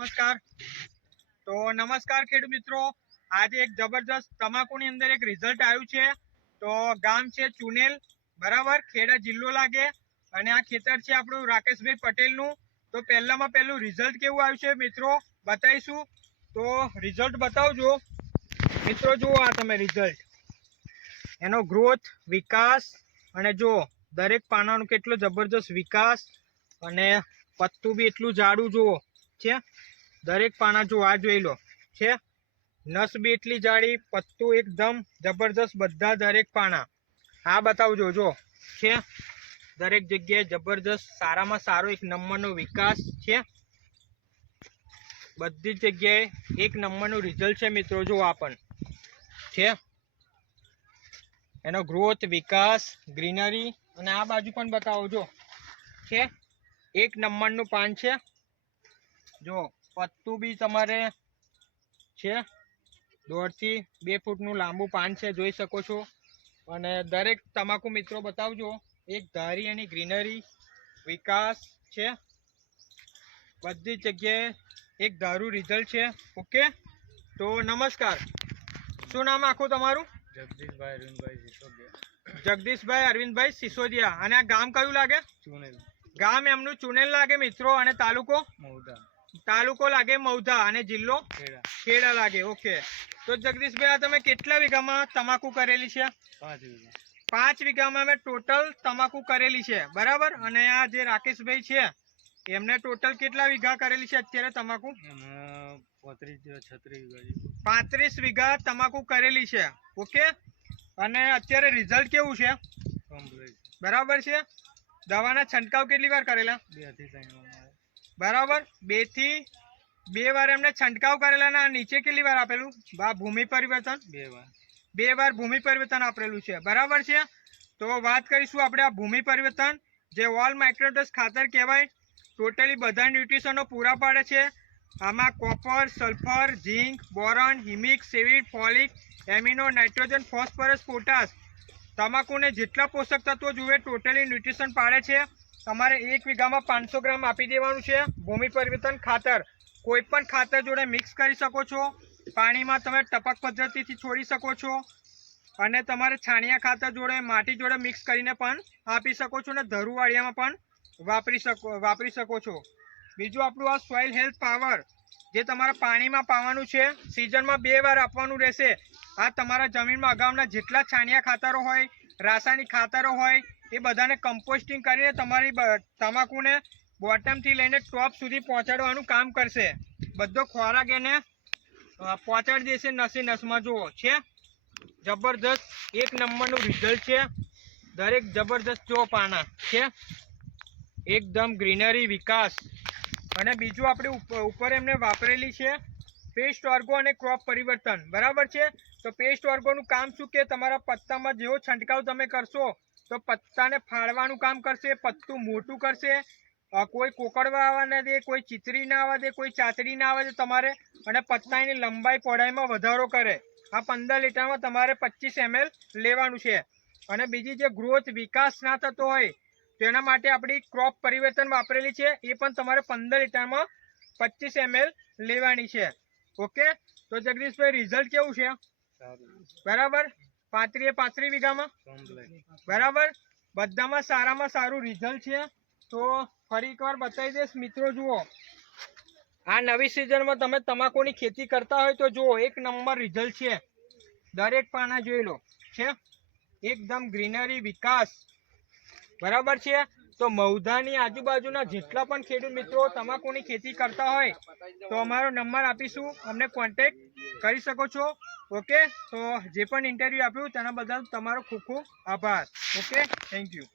નમસ્કાર. તો નમસ્કાર ખેડૂત મિત્રો. આજે એક જબરજસ્ત તમાકુની અંદર એક રિઝલ્ટ આવ્યું છે. તો ગામ છે ચુનેલ. બરાબર? ખેડા જિલ્લો લાગે. અને આ ખેતર છે આપણું રાકેશભાઈ પટેલનું. તો પહેલામાં પહેલું રિઝલ્ટ કેવું આવ્યું છે મિત્રો? બતાવીશું. તો રિઝલ્ટ બતાવજો. મિત્રો, જુઓ આ તમે રિઝલ્ટ એનો ગ્રોથ વિકાસ અને જો દરેક પાનાનો કેટલો જબરજસ્ત વિકાસ અને પત્તું બી એટલું જાડું, જુઓ. છે? દરેક પાના જો આ જોઈ લો. છે? નસ બી એટલી જાડી, પત્તું એકદમ જબરજસ્ત બધા દરેક પાના. આ બતાવજો, જો. છે? દરેક જગ્યાએ જબરજસ્ત, સારામાં સારો એક નંબરનો વિકાસ છે. બધી જગ્યાએ એક નંબરનું રિઝલ્ટ છે મિત્રો, જો આ પણ. છે? એનો ગ્રોથ વિકાસ ગ્રીનરી અને આ બાજુ પણ બતાવો, જો. છે? એક નંબરનું પાન છે. જો. પત્તું બી તમારે છે. દોઢથી બે ફૂટનું લાંબુ પાન છે જોઈ શકો છો. અને દરેક તમાકુ મિત્રો બતાવજો એક ધારી અને ગ્રીનરી વિકાસ છે. બધી જગ્યાએ એક ધારું રિઝલ્ટ છે. ઓકે? તો નમસ્કાર. શું નામ આખું તમારું? જગદીશભાઈ અરવિંદભાઈ સિસોદિયા. જગદીશભાઈ અરવિંદભાઈ સિસોદિયા. અને આ ગામ કયું લાગે? ચુનેલ. ગામ એમનું ચુનેલ લાગે મિત્રો અને તાલુકો? મૌદા તાલુકો લાગે મૌધા અને જિલ્લો ખેડા. લાગે ઓકે. તો જગદીશભાઈ આ તમે કેટલા વીઘામાં તમાકુ કરેલી છે? પાંચ વીઘામાં અમે ટોટલ તમાકુ કરેલી છે બરાબર? અને આ જે રાકેશભાઈ છે એમને ટોટલ કેટલા વીઘા કરેલી છે અત્યારે તમાકુ? પોત્રીસ વીઘા તમાકુ કરેલી છે ઓકે? અને અત્યારે રિઝલ્ટ કેવું છે? બરાબર છે? દવાના છંટકાવ કેટલી વાર કરેલા? બરાબર? બેથી બે વાર એમને છંટકાવ કરેલા ના નીચે કેટલી વાર આપેલું? બા ભૂમિ પરિવર્તન? બે વાર. બે વાર ભૂમિ પરિવર્તન આપેલું છે. બરાબર છે? તો વાત કરીશું આપણે આ ભૂમિ પરિવર્તન જે ઓલ માઇક્રોડસ ખાતર કહેવાય. ટોટલી બધા ન્યુટ્રિશનો પૂરા પાડે છે. આમાં copper sulphur zinc boron humic seaweed folic amino nitrogen phosphorus potash તમાકુને જેટલા પોષક તત્વો જોઈએ ટોટલી ન્યુટ્રિશન પાડે છે. તમારે એક વીઘામાં પાંચસો ગ્રામ આપી દેવાનું છે ભૂમિ પરિવર્તન ખાતર. કોઈ પણ ખાતર જોડે મિક્સ કરી શકો છો. પાણીમાં તમે ટપક પદ્ધતિથી છોડી શકો છો. અને તમારે છાણિયા ખાતર જોડે, માટી જોડે મિક્સ કરીને પણ આપી શકો છો અને ધરુવાળિયામાં પણ વાપરી શકો વાપરી શકો છો. બીજું આપણું આ સોઇલ હેલ્થ પાવર જે તમારા પાણીમાં પાવાનું છે, સિઝનમાં બે વાર આપવાનું રહેશે. આ તમારા જમીનમાં અગાઉના જેટલા છાણિયા ખાતરો હોય, રાસાયણિક ખાતરો હોય એ બધાને કમ્પોસ્ટિંગ કરીને તમારી તમાકુને બોટમથી લઈને ટોપ સુધી પહોંચાડવાનું કામ કરશે. બધો ખોરાક એને પહોંચાડી દેશે નસે નસમાં. જુઓ, છે? જબરજસ્ત એક નંબરનું રિઝલ્ટ છે. દરેક જબરજસ્ત જો પાના, છે? એકદમ ગ્રીનરી વિકાસ. અને બીજું આપણે ઉપ- ઉપર એમને વાપરેલી છે પેસ્ટ વર્ગો અને ક્રોપ પરિવર્તન. બરાબર છે? તો પેસ્ટ ઓર્ગોનું કામ શું કે? તમારા પત્તામાં જેવો છંટકાવ તમે કરશો તો પત્તાને ફાળવાનું કામ કરશે પત્તું મોટું કરશે. કોઈ કોકડવા આવવા ના દે કોઈ ચીતરી ના આવવા દે કોઈ ચાતરી ના આવવા દે તમારે. અને પત્તાની લંબાઈ પહોળાઈમાં વધારો કરે. આ પંદર લીટરમાં તમારે પચીસ એમએલ લેવાનું છે. અને બીજી જે ગ્રોથ વિકાસ ના થતો હોય તેના માટે આપણી ક્રોપ પરિવર્તન વાપરેલી છે. એ પણ તમારે પંદર લીટરમાં પચીસ એમએલ લેવાની છે. ઓકે? તો જગદીશભાઈ રિઝલ્ટ કેવું છે? બરાબર? પાંત્રીએ પાંત્રીસ વીઘામાં? બરાબર? બધામાં સારામાં સારું રિઝલ્ટ છે. તો ફરી એકવાર બતાવી દઈશ. મિત્રો, જુઓ. આ નવી સિઝનમાં તમે તમાકુની ખેતી કરતા હોય તો જુઓ, એક નંબર રિઝલ્ટ છે. દરેક પાના જોઈ લો. છે? એકદમ ગ્રીનરી વિકાસ. બરાબર છે? તો મૌધાની આજુબાજુના જેટલા પણ ખેડૂત મિત્રો તમાકુની ખેતી કરતા હોય, તો અમારો નંબર આપીશું. અમને કોન્ટેક કરી શકો છો. ઓકે તો જે પણ ઇન્ટરવ્યૂ આપ્યું તેના બદલ તમારો ખૂબ ખૂબ આભાર. Okay thank you